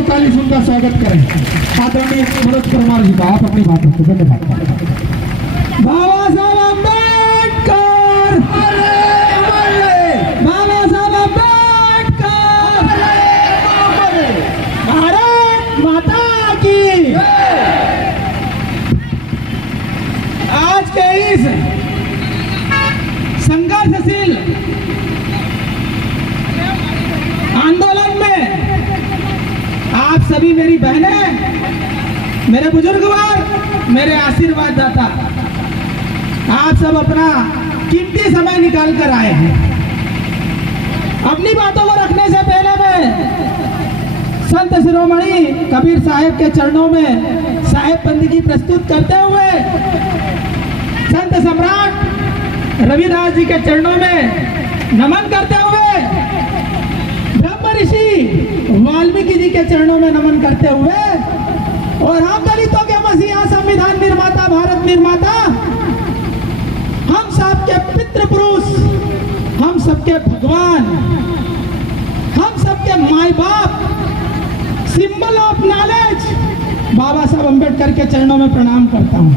जोरदार ताली से उनका स्वागत करें। आदरणीय मनोज परमार जी का आप अपनी बात रखो। धन्यवाद। बाबा साहब अम्बेडकर, बाबा साहब अम्बेडकर, भारत माता की। आज के इस संघर्षशील आंदोलन में आप सभी मेरी बहनें, मेरे बुजुर्गवार, मेरे आशीर्वाद दाता, आप सब अपना कीमती समय निकाल कर आए हैं। अपनी बातों को रखने से पहले मैं संत शिरोमणि कबीर साहेब के चरणों में साहेब बंदगी प्रस्तुत करते हुए संत सम्राट रविदास जी के चरणों में नमन करते हुए ब्रह्म ऋषि वाल्मीकि जी के चरणों में नमन करते हुए और हम दलितों के मसीहा, संविधान निर्माता, भारत निर्माता, हम सबके पितृ पुरुष, हम सबके भगवान, हम सबके माई बाप, सिंबल ऑफ नॉलेज बाबा साहब अम्बेडकर के चरणों में प्रणाम करता हूं।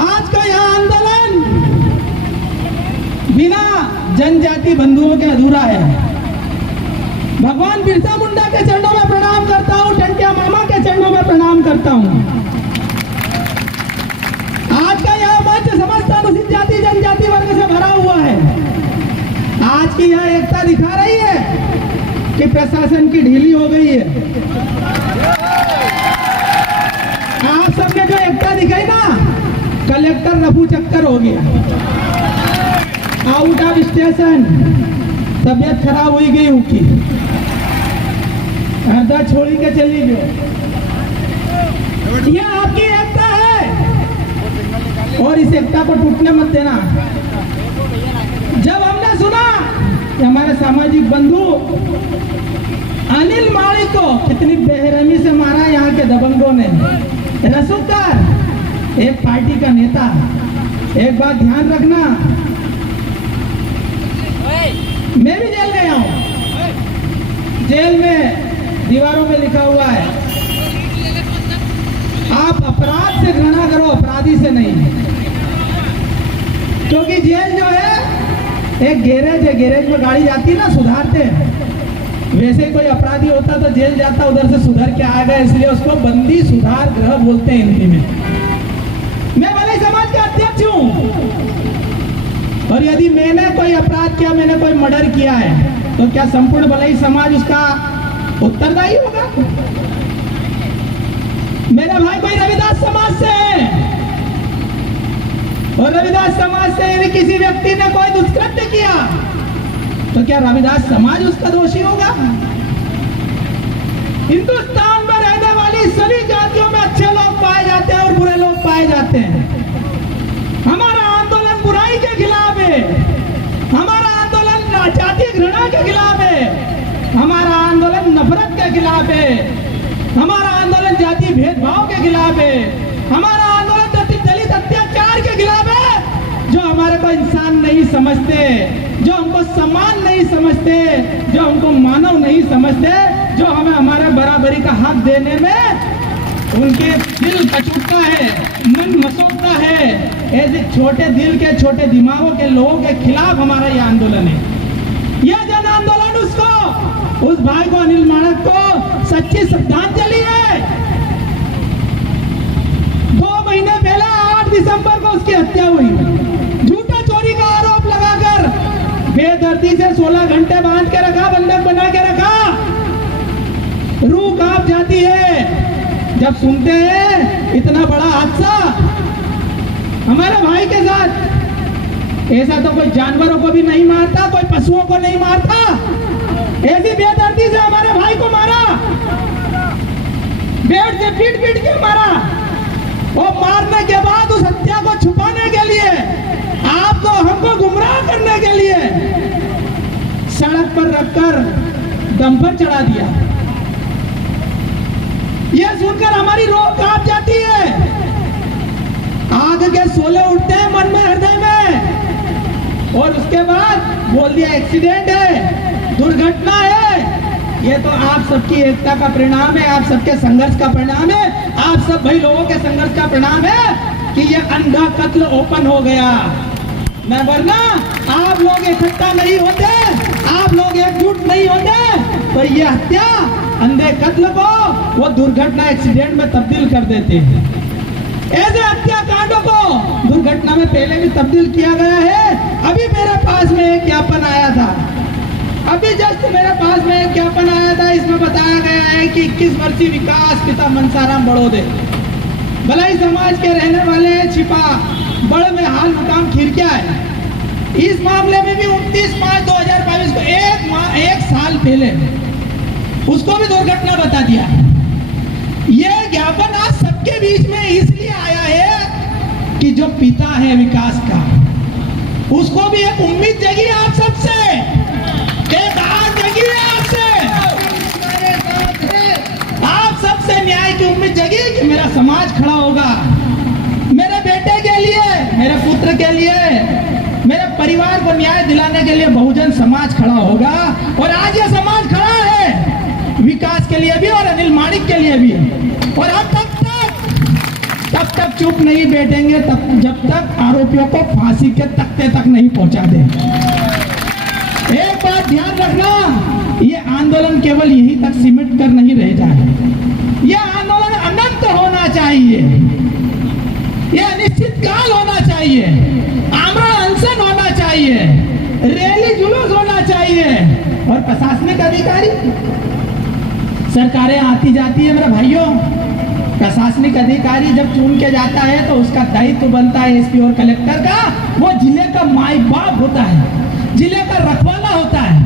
आज का यह आंदोलन बिना जनजाति बंधुओं के अधूरा है। भगवान बिरसा मुंडा के चरणों में प्रणाम करता हूं, टंटिया मामा के चरणों में प्रणाम करता हूं। आज का यह मंच समस्त अनुसूचित जाति जनजाति वर्ग से भरा हुआ है। आज की यह एकता दिखा रही है कि प्रशासन की ढीली हो गई है। आप सबने जो एकता दिखाई ना, कलेक्टर रफू चक्कर हो गया, आउट ऑफ स्टेशन, तबियत खराब हुई गई उनकी, हरदा छोड़ी के चली गई। ये आपकी एकता है और इस एकता को टूटने मत देना। जब हमने सुना कि हमारे सामाजिक बंधु अनिल माली को कितनी बेरहमी से मारा यहाँ के दबंगों ने, रसूखदार एक पार्टी का नेता, एक बात ध्यान रखना, मैं भी जेल गया हूं। जेल में दीवारों में लिखा हुआ है, आप अपराध से घृणा करो, अपराधी से नहीं। क्योंकि जेल जो है एक गैरेज है, गैरेज में गाड़ी जाती है ना, सुधारते हैं। वैसे कोई अपराधी होता तो जेल जाता, उधर से सुधर के आएगा, इसलिए उसको बंदी सुधार गृह बोलते हैं हिंदी में। मैं भले समाज का अध्यक्ष हूं और यदि मैंने कोई अपराध किया, मैंने कोई मर्डर किया है, तो क्या संपूर्ण भलाई समाज उसका उत्तरदायी होगा? मेरा भाई कोई रविदास समाज से है और रविदास समाज से यदि किसी व्यक्ति ने कोई दुष्कृत्य किया तो क्या रविदास समाज उसका दोषी होगा? हिंदुस्तान में रहने वाली सभी जातियों में अच्छे लोग पाए जाते हैं और बुरे लोग पाए जाते हैं। हमारा आंदोलन बुराई के खिलाफ है, हमारा आंदोलन जाति घृणा के खिलाफ है, हमारा आंदोलन नफरत के खिलाफ है, हमारा आंदोलन जाति भेदभाव के खिलाफ है, हमारा आंदोलन दलित अत्याचार के खिलाफ है। जो हमारे को इंसान नहीं समझते, जो हमको सम्मान नहीं समझते, जो हमको मानव नहीं समझते, जो हमें हमारे बराबरी का हक देने में उनके दिल कचूटता है, मन मसोड़ता है, ऐसे छोटे दिल के, छोटे दिमागों के लोगों के खिलाफ हमारा ये आंदोलन है। यह जन आंदोलन उसको, उस भाई को, अनिल माणक को सच्ची श्रद्धांजलि है। 2 महीने पहले 8 दिसंबर को उसकी हत्या हुई, झूठा चोरी का आरोप लगाकर बेदर्दी से 16 घंटे बांध के रखा, बंधक बना के रखा। रूह कांप जाती है जब सुनते हैं इतना बड़ा हादसा हमारे भाई के साथ। ऐसा तो कोई जानवरों को भी नहीं मारता, कोई पशुओं को नहीं मारता, ऐसी बेदर्दी से हमारे भाई को मारा, बेड से पीट पीट के मारा। और मारने के बाद उस हत्या को छुपाने के लिए, आपको हमको गुमराह करने के लिए सड़क पर रखकर दम पर चढ़ा दिया। यह सुनकर हमारी रूह कांप जाती है, आग के शोले उठते हैं मन में, हृदय में। और उसके बाद बोल दिया एक्सीडेंट है, दुर्घटना ये तो आप सबकी एकता का परिणाम है, आप सबके संघर्ष का परिणाम है, आप सब भाई लोगों के संघर्ष का परिणाम है कि ये अंधा कत्ल ओपन हो गया। मैं वरना आप लोग इकट्ठा नहीं होते, आप लोग एकजुट नहीं होते तो ये हत्या अंधे कत्ल को वो दुर्घटना एक्सीडेंट में तब्दील कर देते हैं। ऐसे हत्याकांडों को दुर्घटना में पहले भी तब्दील किया गया है। अभी मेरे पास में एक ज्ञापन आया था, अभी जस्ट मेरे पास में एक ज्ञापन आया था, इसमें बताया गया है कि 21 वर्षीय विकास पिता मनसाराम बड़ौदे भलाई समाज के रहने वाले छिपा बड़ में हाल मुकाम खिरकिया है। इस मामले में भी 29 मार्च 2022 को एक साल पहले उसको भी दुर्घटना बता दिया। ये ज्ञापन आज सबके बीच में इसलिए आया है कि जो पिता है विकास का, उसको भी एक उम्मीद जगी आप सबसे, एक आस जगी है आपसे, आप सबसे न्याय की उम्मीद जगी कि मेरा समाज खड़ा होगा, मेरे बेटे के लिए, मेरे पुत्र के लिए, मेरे परिवार को न्याय दिलाने के लिए बहुजन समाज खड़ा होगा। और आज ये समाज खड़ा है विकास के लिए भी और अनिल माणिक के लिए भी। और हम तब तक चुप नहीं बैठेंगे जब तक आरोपियों को फांसी के तख्ते तक नहीं पहुंचा दे। एक बात ध्यान रखना, ये आंदोलन केवल यहीं तक सीमित कर नहीं रह जाए, ये आंदोलन अनंत होना चाहिए, ये अनिश्चित काल होना चाहिए, आमरण अनशन होना चाहिए, रैली जुलूस होना चाहिए। और प्रशासनिक अधिकारी, सरकारें आती जाती है मेरे भाइयों, प्रशासनिक अधिकारी जब चुन के जाता है तो उसका दायित्व बनता है एसपी और कलेक्टर का, वो जिले का माई बाप होता है, जिले का रखवाला होता है।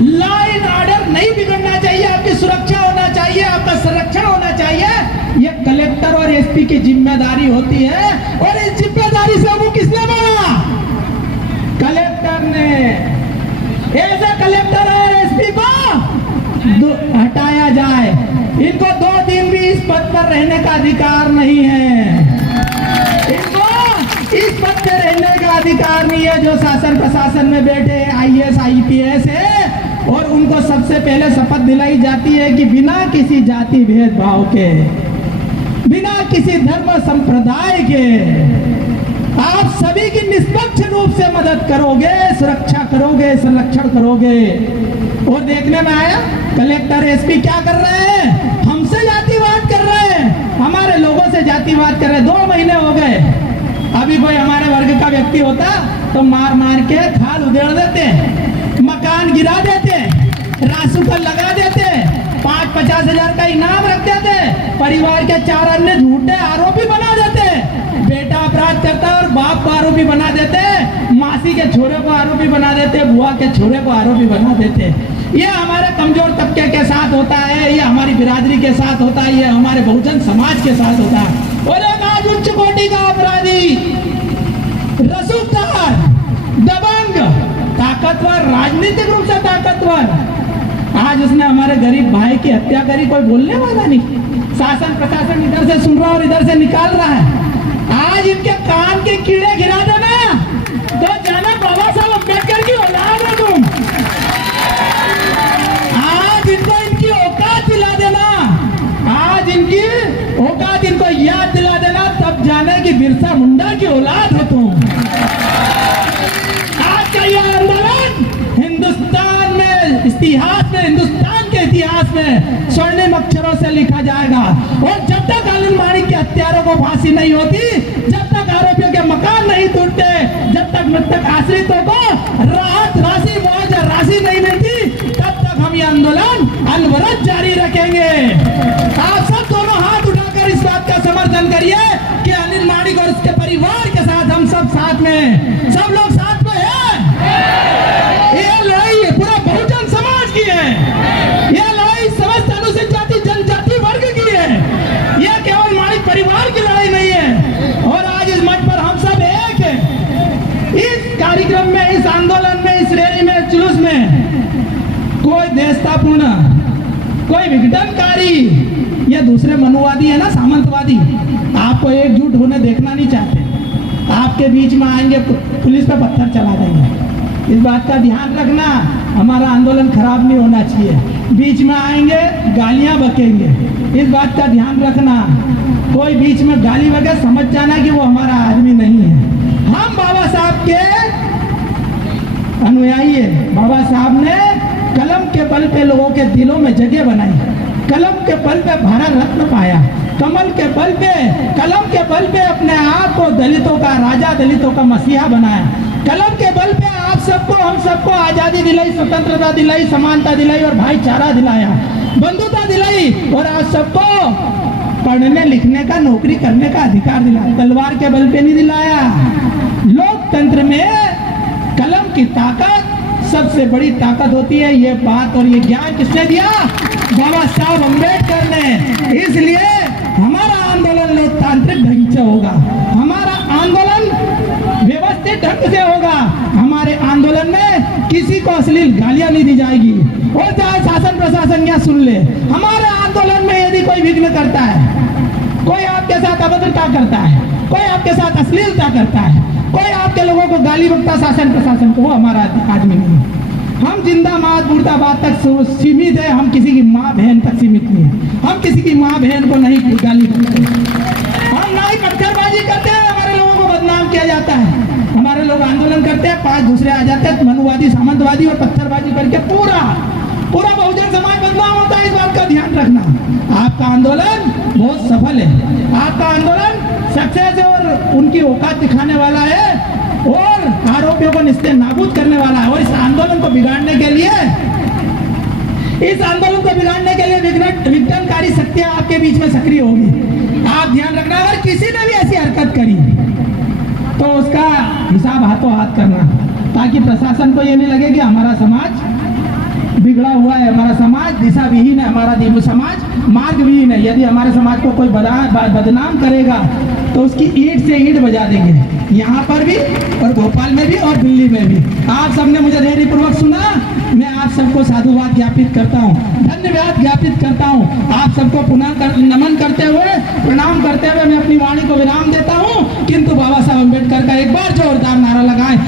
लॉ एंड ऑर्डर नहीं बिगड़ना चाहिए, आपकी सुरक्षा होना चाहिए, आपका संरक्षण होना चाहिए। ये कलेक्टर और एसपी की जिम्मेदारी होती है। और इस जिम्मेदारी से वो किसने माना? कलेक्टर ने। ऐसे कलेक्टर और एसपी को हटाया जाए, इनको 2 दिन भी इस पद पर रहने का अधिकार नहीं है, इनको इस पद पर रहने का अधिकार नहीं है। जो शासन प्रशासन में बैठे आईएएस आईपीएस है, और उनको सबसे पहले शपथ दिलाई जाती है कि बिना किसी जाति भेदभाव के, बिना किसी धर्म संप्रदाय के आप सभी की निष्पक्ष रूप से मदद करोगे, सुरक्षा करोगे, संरक्षण करोगे। और देखने में आया कलेक्टर एसपी क्या कर रहे हैं? हमसे जातिवाद कर रहे हैं, हमारे लोगों से जातिवाद कर रहे हैं। 2 महीने हो गए, अभी कोई हमारे वर्ग का व्यक्ति होता तो मार मार के खाल उधेड़ देते, मकान गिरा देते, रासुका लगा देते, 5-50 हजार का इनाम रख देते, परिवार के 4 अन्य झूठे आरोपी बना देते, बेटा अपराध करता और बाप को आरोपी बना देते, मासी के छोरे को आरोपी बना देते, बुआ के छोरे को आरोपी बना देते। ये हमारे कमजोर तबके के साथ होता है, ये हमारी बिरादरी के साथ होता है, ये हमारे बहुजन समाज के साथ होता है। और एक आज उच्च कोटि का अपराधी, रसूखदार, दबंग, ताकतवर, राजनीतिक रूप से ताकतवर, आज उसने हमारे गरीब भाई की हत्या करी, कोई बोलने वाला नहीं। शासन प्रशासन इधर से सुन रहा और इधर से निकाल रहा है। आज इनके कान के कीड़े गिरा देना तो जाना बाबा साहब अम्बेडकर की औलाद है तुम। आज इनको इनकी औकात दिला देना, आज इनकी औकात इनको याद दिला देना, तब जाने की बिरसा मुंडा की औलाद हो तुम। आज का यह आंदोलन हिंदुस्तान में, इतिहास में, हिंदुस्तान के इतिहास में स्वर्णिम अक्षरों से लिखा जाएगा। और जब तक अनिल माणिक के हत्यारों को फांसी नहीं होती, जब तक आरोपियों के मकान नहीं टूटते, जब तक मृतक आश्रितों को राहत राशि, मुआवजा राशि नहीं मिलती, तब तक हम ये आंदोलन अनवरत जारी रखेंगे। आप सब दोनों हाथ उठाकर इस बात का समर्थन करिए कि अनिल माणिक और उसके परिवार के साथ हम सब साथ में, सब लोग साथ में हैं। ये लड़ाई पूरा बहुजन समाज की है, ये लड़ाई समस्त अनुसूचित जाति जनजाति वर्ग की है, यह केवल माणिक परिवार की लड़ाई नहीं है। और आज इस मंच पर हम सब एक हैं। इस कार्यक्रम में, इस आंदोलन में, इस रैली में, जुलूस में कोई देशतापूर्ण, कोई विघटनकारी या दूसरे मनुवादी है ना, सामंतवादी, आपको एकजुट होने देखना नहीं चाहते। आपके बीच में आएंगे, पुलिस पे पत्थर चला देंगे, इस बात का ध्यान रखना, हमारा आंदोलन खराब नहीं होना चाहिए। बीच में आएंगे गालियां बकेंगे, इस बात का ध्यान रखना। कोई बीच में गाली बके समझ जाना कि वो हमारा आदमी नहीं है। हम बाबा साहब के अनुयायी है। बाबा साहब ने कलम के बल पे लोगों के दिलों में जगह बनाई, कलम के बल पे भारत रत्न पाया, कमल के बल पे, कलम के बल पे अपने आप को दलितों का राजा, दलितों का मसीहा बनाया। कलम के बल पे आप सबको, हम सबको आजादी दिलाई, स्वतंत्रता दिलाई, समानता दिलाई और भाईचारा दिलाया, बंधुता दिलाई और आज सबको पढ़ने लिखने का, नौकरी करने का अधिकार दिलाया। तलवार के बल पे नहीं दिलाया। लोकतंत्र में कलम की ताकत सबसे बड़ी ताकत होती है। ये बात और ये ज्ञान किसने दिया? बाबा साहब अम्बेडकर ने। इसलिए हमारा आंदोलन लोकतांत्रिक ढंग से होगा, हमारा आंदोलन व्यवस्थित ढंग से होगा। हमारे आंदोलन में किसी को अश्लील गालियां नहीं दी जाएगी और चाहे शासन प्रशासन या सुन ले। हमारे आंदोलन में यदि कोई विघ्न करता है, कोई आपके साथ अभद्रता करता है, कोई आपके साथ अश्लीलता करता है, कोई आपके लोगों को गाली बकता शासन प्रशासन को, वो हमारा आदमी नहीं है। हम जिंदाबाद मुर्दाबाद तक सीमित है, हम किसी की माँ बहन तक सीमित नहीं है। हम किसी की माँ बहन को नहीं गाली बकते, हम ना ही पत्थरबाजी करते हैं। हमारे लोगों को बदनाम किया जाता है। हमारे लोग आंदोलन करते हैं, 5 दूसरे आ जाते हैं, मनुवादी, सामंतवादी और पत्थरबाजी करके पूरा बहुजन समाज बदनाम होता है। इस बात का ध्यान रखना। आपका आंदोलन बहुत सफल है, आपका आंदोलन सक्सेस है और उनकी औकात दिखाने वाला है और आरोपियों को निस्ते नाबूद करने वाला है। और इस आंदोलन को बिगाड़ने के लिए, विघटनकारी शक्तियां आपके बीच में सक्रिय होगी। आप ध्यान रखना, अगर किसी ने भी ऐसी हरकत करी तो उसका हिसाब हाथों हाथ करना, ताकि प्रशासन को ये नहीं लगे कि हमारा समाज बिगड़ा हुआ है, हमारा समाज दिशा विहीन है, हमारा समाज मार्ग विहीन है। यदि हमारे समाज को कोई बदनाम करेगा तो उसकी ईंट से ईंट बजा देंगे, यहाँ पर भी और भोपाल में भी और दिल्ली में भी। आप सबने मुझे धैर्यपूर्वक सुना, मैं आप सबको साधुवाद ज्ञापित करता हूँ, धन्यवाद ज्ञापित करता हूँ। आप सबको पुनः नमन करते हुए, प्रणाम करते हुए मैं अपनी वाणी को विराम देता हूँ। किंतु बाबा साहब अम्बेडकर का एक बार जोरदार नारा लगाएं।